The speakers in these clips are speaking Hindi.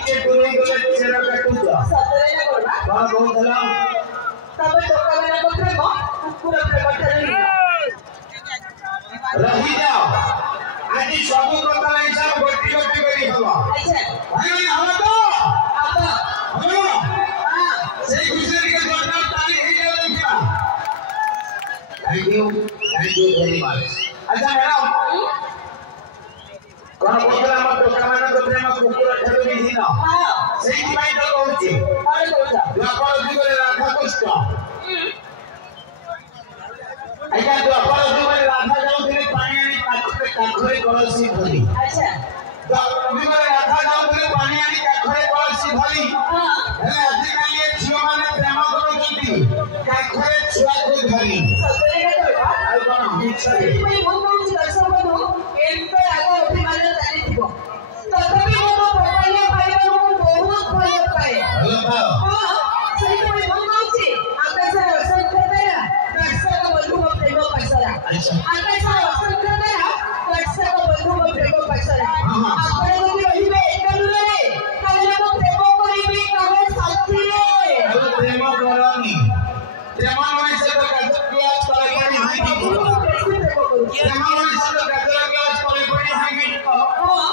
टीके पूरी गले चेहरा काटुचा सतरे ना करबा कौन कहला तब टोका वाला को प्रेम पूरा प्रेम ठहरी रही जाओ आज सब कथा हिसाब गोटी गोटी करी हवा अच्छा भाई हवा तो अब हवा हां सही गुजर के जोरदार ताली ही दे क्या थैंक यू वेरी मच अच्छा मैडम कौन बोलला मत टोका माने तो प्रेम कुकुर ठेलो भी ना हां सही भाई तो कहूची और बोलता व्यापार जीवन राधा कष्ट आइका व्यापार जीवन राधा जाउथिले पानी आनी काखरे कलसी भरी अच्छा जीवन राधा जाउथिले पानी आनी काखरे कलसी भरी हां हेले आजि काली ए झियो माने प्रेम करूछंती काखरे छुआ को धरी सतरे ना करबा आ कोन मिछरे मैं वो कहूँ दर्शक बंधु एंत आगो अभिमान चाली थिबो तथापि मो प्रोफाइल पाइबा को बहुत भय पाए हेलो भाई हां सही तो मैं वो कहूँ आकाश दर्शक करतेरा दर्शक बंधु को प्रेम पैसरा अच्छा आकाश दर्शक करतेरा दर्शक बंधु को प्रेम पैसरा हां आपण যদি রহিবে একালুরে তাহলে মো প্রেম করিবি কাহে সাথী রে हेलो प्रेम करनी प्रेम में से तो गजब क्लास करे पड़ी है कि प्रेम में से तो गजब क्लास करे पड़ी है कि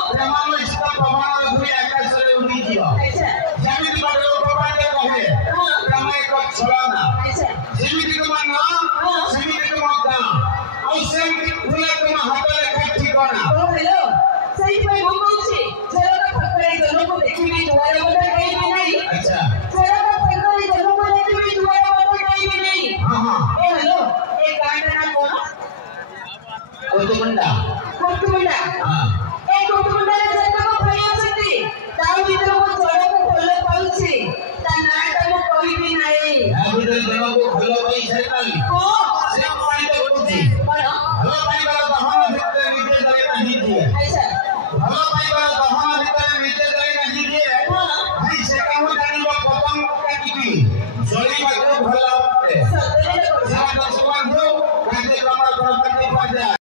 प्रेम में से तो प्रमाण हुई आकाश से उड़ी दिया अच्छा जेमिति बाटे प्रमाण के कहे प्रेम एक छलाना अच्छा जेमिति को मान ना